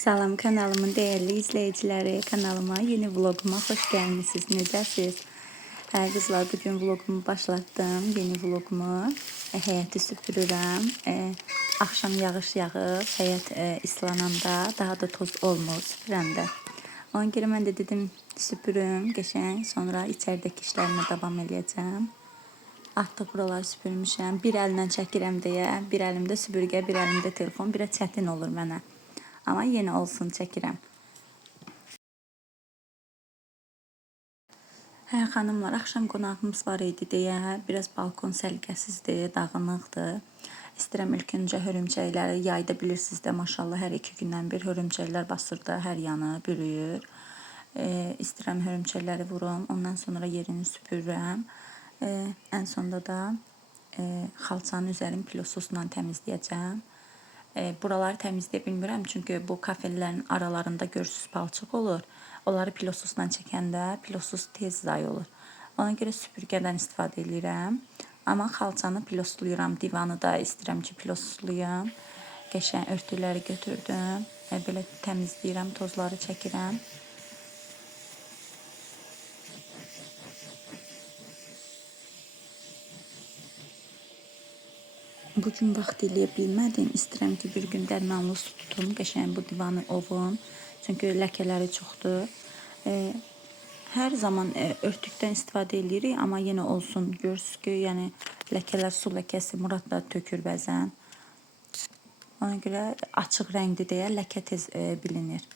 Salam kanalımın değerli izleyicileri, kanalıma yeni vloguma hoş gəlmisiniz. Necəsiz? Qızlar, bugün vlogumu başlattım. Yeni vlogumu. Həyəti süpürürəm. Axşam yağış yağıb, həyət islananda daha da toz olmur süpürəndə. Ona görə mən də dedim süpürüm qəşəng, sonra içəridəki işlərimə davam edəcəm. Artıq buraları süpürmüşəm. Bir əllə çəkirəm deyə, bir əlimdə süpürgə, bir əlimdə telefon, biraz çətin olur mənə. Ama yeni olsun çəkirəm. Hə xanımlar, axşam qonağımız var idi deyə biraz balkon səliqəsizdir, dağınıqdır. İstəyirəm ilk öncə hörümçəkləri yayda bilirsiniz də maşallah hər 2 gündən bir hörümçəklər basır da hər yanı bürüyür. İstəyirəm hörümçəkləri vurum, ondan sonra yerini süpürürəm. Ən sonda da xalçanın üzərini pilosuzla təmizləyəcəm. Buraları təmizləyə bilmirəm, çünki bu kafellərin aralarında görürsüz palçıq olur. Onları pilosuzla çəkəndə pilosuz tez zay olur. Ona görə süpürgədən istifadə edirəm. Amma xalçanı pilosluyuram, divanı da istəyirəm ki pilosluyum. Qəşəng örtüləri götürdüm. Belə təmizləyirəm, tozları çəkirəm. Bugün vaxt eləyə bilmədim. İstəyirəm ki bir gün dərmanlı su tutum, qəşəng bu divanı ovum. Çünki ləkələri çoxdur. Hər zaman örtükdən istifadə edirik, amma yenə olsun. Görürsünüz ki, yəni ləkələr, su ləkəsi Murad da tökür bəzən. Ona görə açıq rəngli deyə ləkə tez bilinir.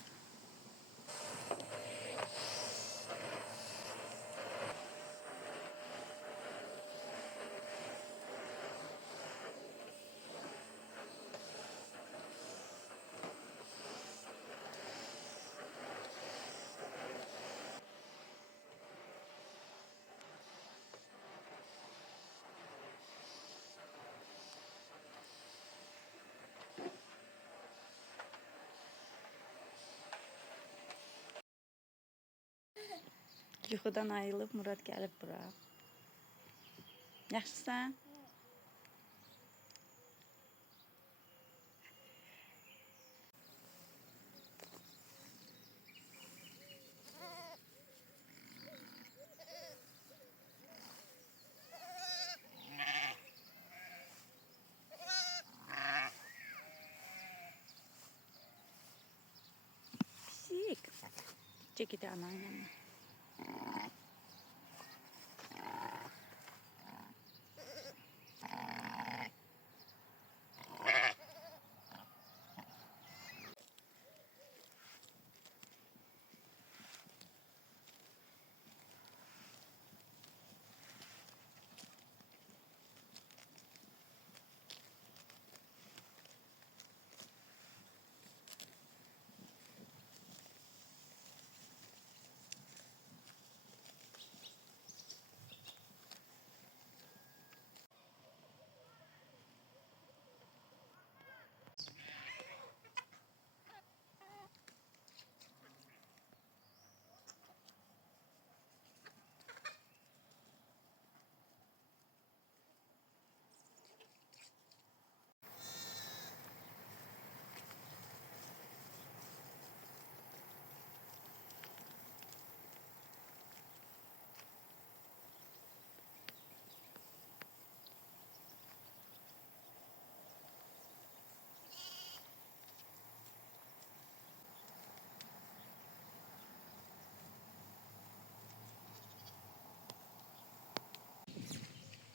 Yuxudan ayılıb Murad gəlib bura. Yaxşısan? Psik. Çekidi anan yanına.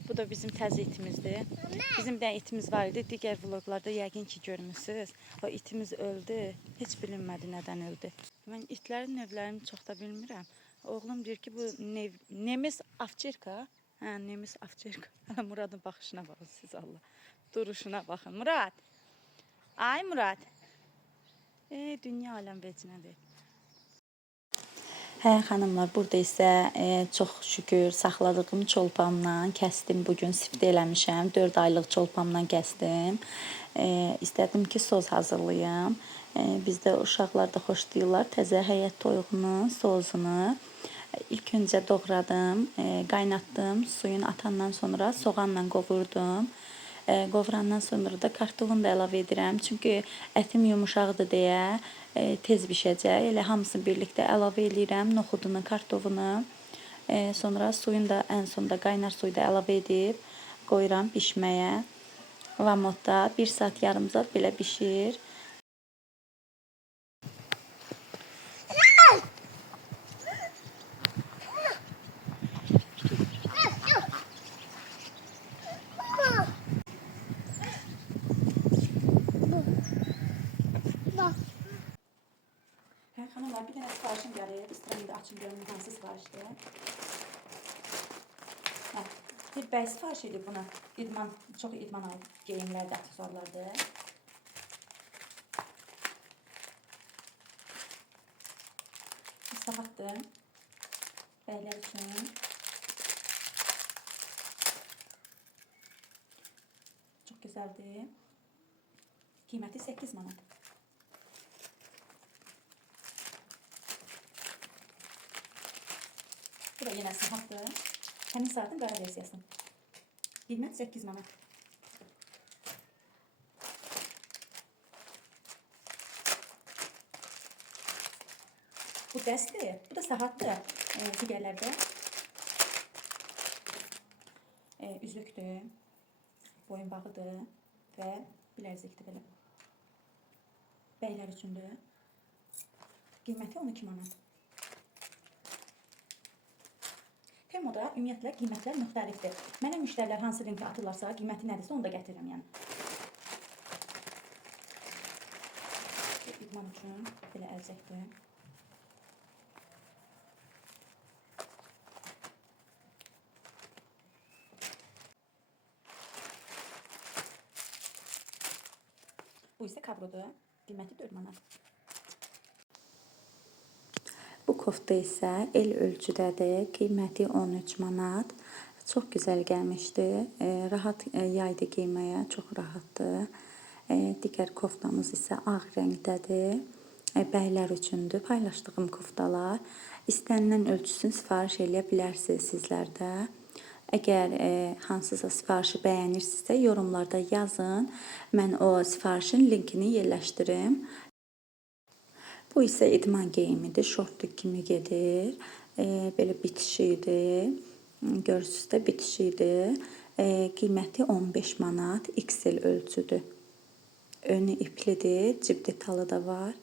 Bu da bizim təzə itimizdir. Bizim bir itimiz var idi. Digər vloglarda yəqin ki görmüsünüz. O itimiz öldü. Heç bilinmədi nədən öldü. Mən itlərin növlərini çox da bilmirəm. Oğlum deyir ki bu Nemis Avçerka. Hə, Nemis Avçerka. Muradın baxışına baxın siz Allah. Duruşuna baxın. Murad. Ay Murad. Dünya aləm vecinədir. Hə xanımlar, burada isə çox şükür saxladığım çolpamla kəsdim. Bugün siftə eləmişəm. 4 aylıq çolpamla kəsdim. İstədim ki soz hazırlayım. Bizdə uşaqlar da xoşlayırlar təzə həyət toyuğunun sozunu. İlk öncə doğradım, qaynatdım. Suyunu atandan sonra soğanla qovurdum. Qovurandan sonra da kartofunu da əlavə edirəm. Çünki ətim yumuşaqdır deyə tez bişəcək. Elə hamısını birlikdə əlavə edirəm. Noxudunu, kartofunu. Sonra suyunu da ən sonda qaynar suyu da əlavə edib qoyuram bişməyə. Lamotda 1 saat yarım saat belə bişir. Xanımlar, bir dənə sifarişim gəlib. İstəyirəm də açım görüm hansı sifarişdir. Bir bəy sifariş edib buna. Çox idman geyimlərdə, aksesuarlardır. Saatdır. Bəylər üçün. Çox gözəldir. Qiyməti 8 manat. Bu da yenə saatdır. Həmin saatın qara versiyası. Qiymət 8 manat. Bu dəstdir. Bu da saatdır. Digərlərdə üzükdür, boyunbağıdır və bilərzikdir belə. Bəylər üçündür. Qiyməti 12 manat. Temoda ümumiyyətlə qiymətlər müxtəlifdir. Mənə müştərilər hansı linki atırlarsa, qiyməti nədirsə onu da gətirirəm yəni. İdman üçün belə əlcəkdir. Bu isə kabrodur. Qiyməti 4 manat. Bu kofta isə el ölçüdədir. Qiyməti 13 manat. Çox gözəl gəlmişdi. Rahat yayda geyməyə çox rahatdır. Digər koftamız isə ağ rəngdədir. Bəylər üçündür paylaşdığım koftalar. İstənilən ölçüsünü sifariş eləyə bilərsiniz sizlər də. Əgər hansısa sifarişi bəyənirsinizsə yorumlarda yazın. Mən o sifarişin linkini yerləşdirim. Bu isə idman geyimidir. Şortluq kimi gedir. Belə bitişidir. Görürsünüz də bitişidir. Qiyməti 15 manat. XL ölçüdür. Önü iplidir. Cib detalı da var.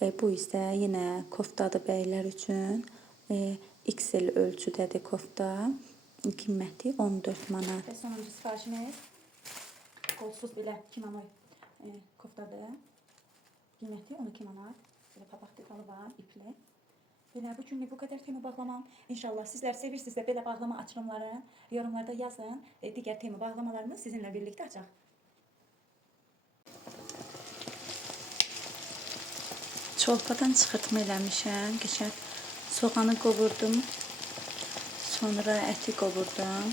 Bu isə yenə koftadır bəylər üçün. XL ölçüdədir kofta. Qiyməti 14 manat. Və sonuncu sifarişimiz qolsuz belə kimono koftadır. Qiyməti 12 manat. Belə papaq detalı var, ipli. Belə bu günlük bu qədər Temu bağlamam. İnşallah sizlər sevirsinizsə belə bağlama açılımları yorumlarda yazın. Digər Temu bağlamalarını sizinlə birlikdə açaq. Çolpadan çıxırtma eləmişəm. Qəşəng soğanı qovurdum. Sonra əti qovurdum.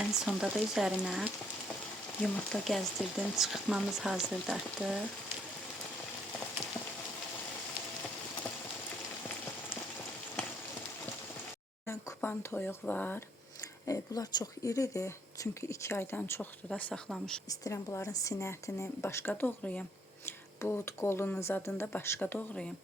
Ən sonda da üzərinə yumurta gəzdirdim. Çıxırtmamız hazırdır artıq. Kupan toyuq var. Bunlar çox iridir. Çünki 2 aydan çoxdur da saxlamış. İstəyirəm bunların sinə ətini başqa doğrayım. Bu qolunun zadını da başqa doğrayım.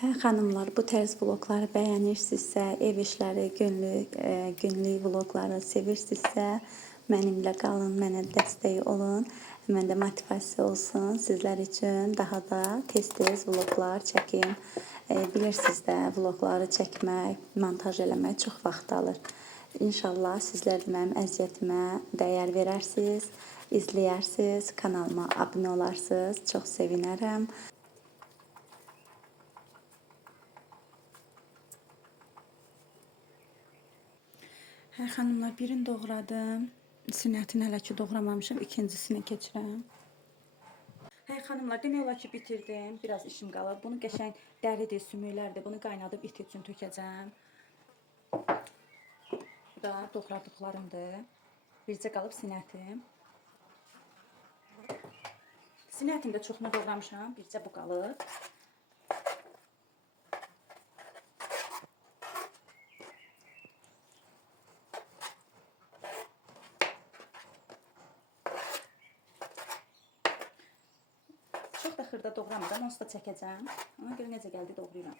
Hə xanımlar, bu tərz vloqları bəyənirsinizsə, ev işləri, günlük vloqları sevirsinizsə, mənimlə qalın, mənə dəstək olun. Məndə motivasiya olsun sizlər üçün daha da tez-tez vloqlar çəkim. Bilirsiniz də, vloqları çəkmək, montaj eləmək çox vaxt alır. İnşallah sizlər də mənim əziyyətimə dəyər verərsiniz, izləyərsiniz, kanalıma abunə olarsınız. Çox sevinərəm. Hə xanımlar, birini doğradım. Sinətini hələ ki doğramamışam, ikincisini keçirəm. Hə xanımlar, demək olar ki bitirdim. Biraz işim qalır. Bunu qəşəng dəridir, sümüklərdir. Bunu qaynadıb it üçün tökəcəm. Bu da doğradıqlarımdır. Bircə qalıb sinətim. Sinətim də çoxunu doğramışam. Bircə bu qalıb. Çox da xırda doğramıram, onsuz da çəkəcəm. Ona görə necə gəldi doğrayıram.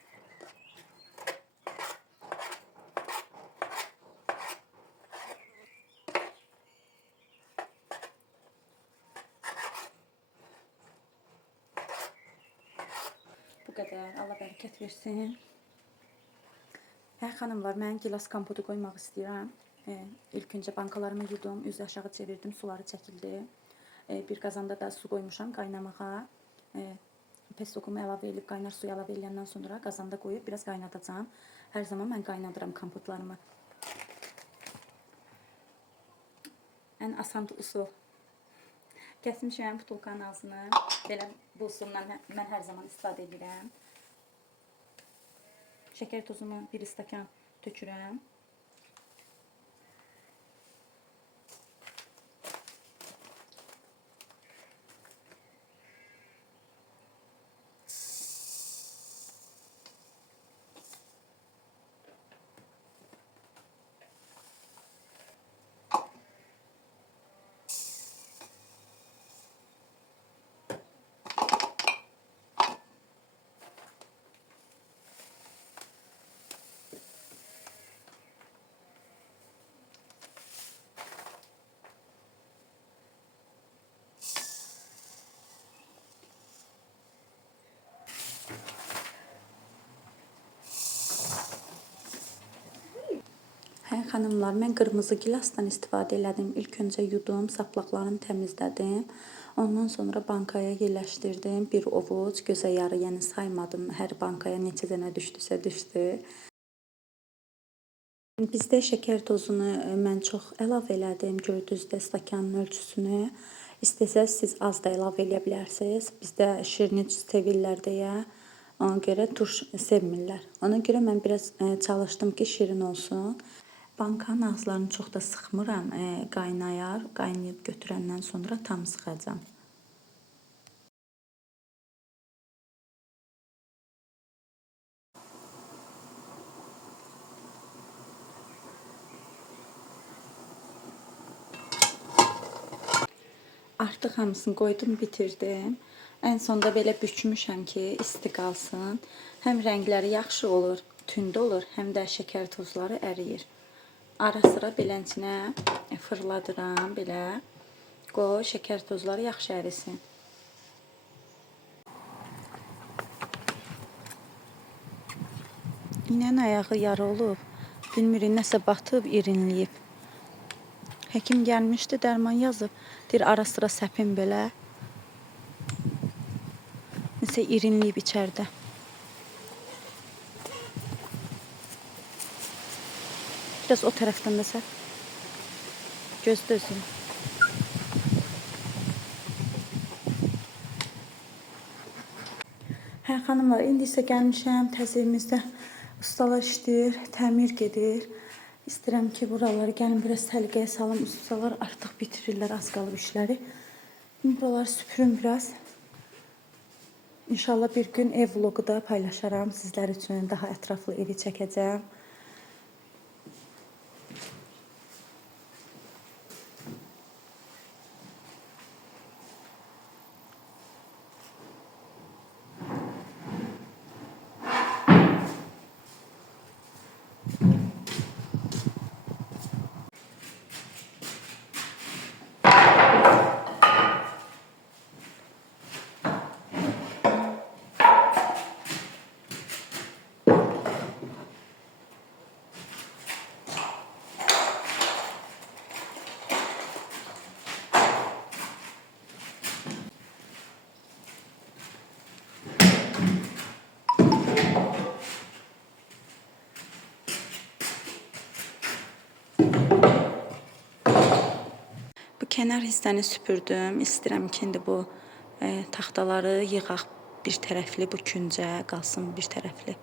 Bu qədər, Allah bərəkət versin. Hə xanımlar, mən gilas kompotu qoymaq istəyirəm. İlk öncə bankalarımı yudum, üzü aşağı çevirdim, suları çəkildi. Bir qazanda da su qoymuşam qaynamağa. Pestokumu əlavə edib qaynar suyu əlavə edəndən sonra qazanda qoyub biraz qaynadacağam. Hər zaman mən qaynadıram kompotlarımı. Ən asan usul. Kəsmişəm butulkanın ağzını. Belə bu usuldan mən hər zaman istifadə edirəm. Şəkər tozumu 1 stəkan tökürəm. Hə xanımlar, mən qırmızı gilasdan istifadə elədim. İlk öncə yudum, saplaqlarını təmizlədim. Ondan sonra bankaya yerləşdirdim. Bir ovuc, gözə yarı, yəni saymadım. Hər bankaya neçə dənə düşdüsə düşdü. Bizdə şəkər tozunu mən çox əlavə elədim. Gördünüz də stəkanın ölçüsünü. İstəsəz siz az da əlavə eləyə bilərsiniz. Bizdə şirini sevirlər deyə. Ona görə turş sevmirlər. Ona görə mən biraz çalışdım ki, şirin olsun. Bankanın ağızlarını çox da sıxmıram, qaynayar, qaynayıb götürəndən sonra tam sıxacam. Artıq hamısını qoydum, bitirdim. Ən sonda belə bükmüşəm ki, isti qalsın. Həm rəngləri yaxşı olur, tünd olur, həm də şəkər tozları əriyir. Ara sıra belənçinə fırladıram, belə. Qoy, şəkər tozları yaxşı ərisin. İnənin ayağı yarı olub. Bilmirik, nəsə batıb, irinləyib. Həkim gəlmişdi, dərman yazıb. Deyir, ara sıra səpin belə. Nəsə irinləyib içəridə. Biraz o tərəfdən də səp. Gözdə özünü. Hə xanımlar, indi isə gəlmişəm, təzyiqimizdə ustalar işləyir, təmir gedir. İstəyirəm ki, buraları gəlin biraz səliqəyə salım. Ustalar artıq bitirirlər, az qalıb işləri. Buraları süpürüm biraz. İnşallah bir gün ev vlogu da paylaşaram. Sizlər üçün daha ətraflı evi çəkəcəm. Kənar hissəni süpürdüm. İstəyirəm ki, indi bu taxtaları yığaq bir tərəfli, bu küncə qalsın bir tərəfli.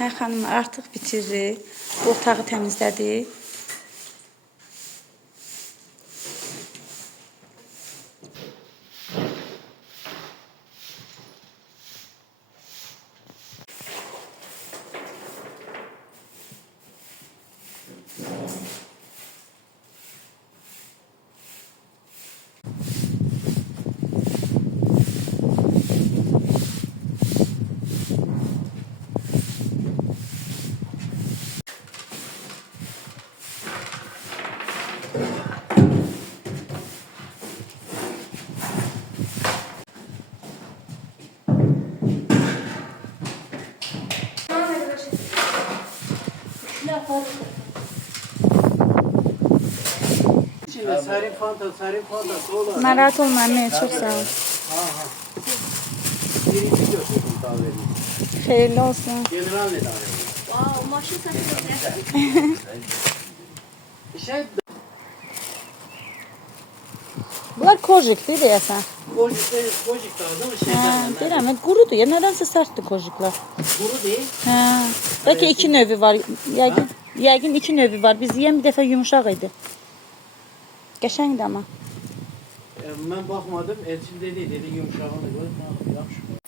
Hə xanım, artıq bitirdi. Bu otağı təmizlədi. Sarı fanta, sola. Narahat olma anne, çok sağ ol. Birinci götürdüm davetini. Xeyirli olsun. General ne daveti? Wow, maşın satıyor. Şey, Bunlar kojikdir deyəsən. kocuk da değil mi? Hə, deyirəm, qurudur ya, nədənsə sərtdir kojiklər. Kuru değil. Hə, bəlkə iki növü var. Yəqin iki növü var. Biz yeyən bir dəfə yumuşaq idi. Qəşəngdir amma. Ben bakmadım. Elçin dedi yumuşağını koy. Yaxşı.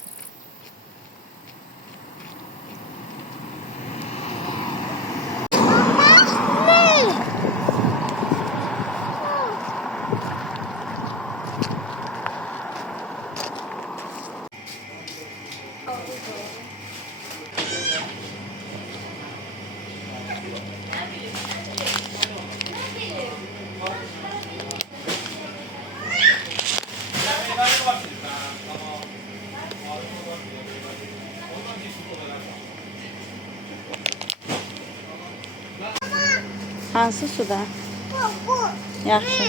Hansı suda? Yaxşı.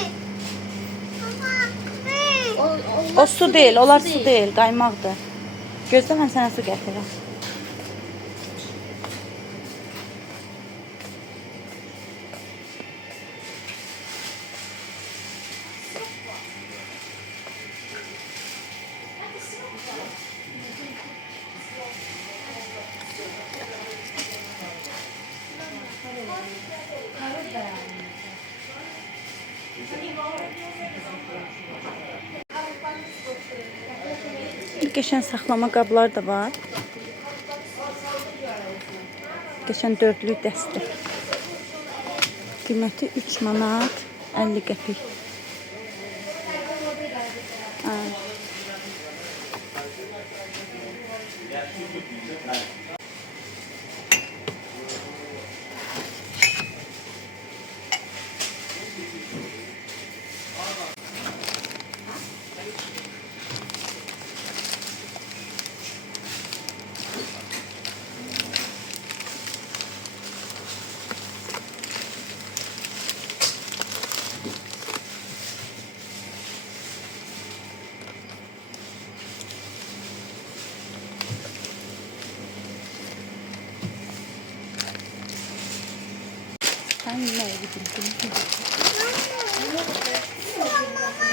O su deyil, onlar su deyil, qaymaqdır. Gözlə, mən sənə su gətirəm. Qəşəng saxlama qablar da var. Qəşəng dördlük dəstə. Qiyməti 3 manat 50 qəpik.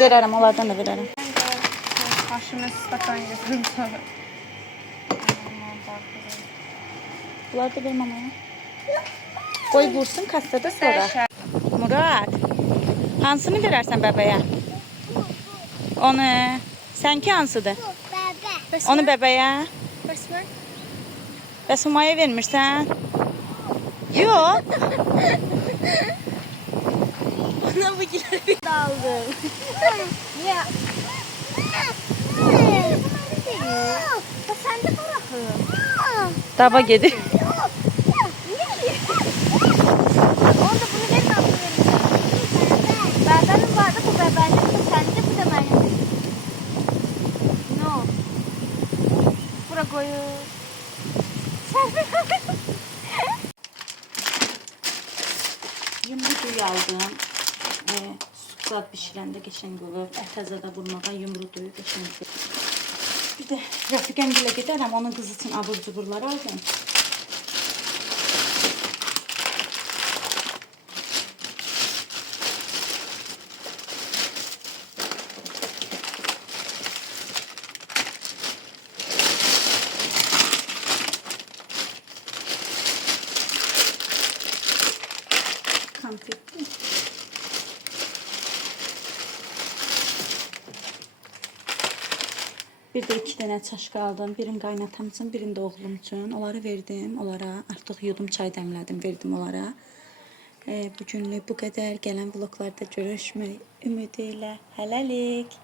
Verərəm, onlardan da verərəm. Aşımı stakan götürüm sonra. Bunları da ver mamaya. Qoy vursun kastada sonra. Murad, hansını verərsən bəbəyə? Onu, sənki hansıdır? Bebe. Bəs Onu mən? bəbəyə. Bəs mən? Bəs Umay'a vermirsən? Yox. Ona bu gilər bir daldım. Ya. Sen de bırakın. Daba gedir. Onda bunu ver ben bunu vereyim. Bebeğim vardı bu bebeğim bu sende bu da benim. No. Bura koyun. Yumru düyü aldım. Suqzad bişirəndə qəşəng olur. Ətəzədə vurmağa yumru düyü qəşəng olur. Bir də Rəfiqəm gilə gedərəm. Onun qızı üçün abur-cuburlar aldım. Konfetli. Bir də 2 dənə çaşka aldım. Birini qaynatam üçün, birini də oğlum üçün. Onları verdim. Onlara artıq yudum çay dəmlədim, verdim onlara. Bugünlük bu qədər. Gələn vloglarda görüşmək ümidi ilə. Hələlik.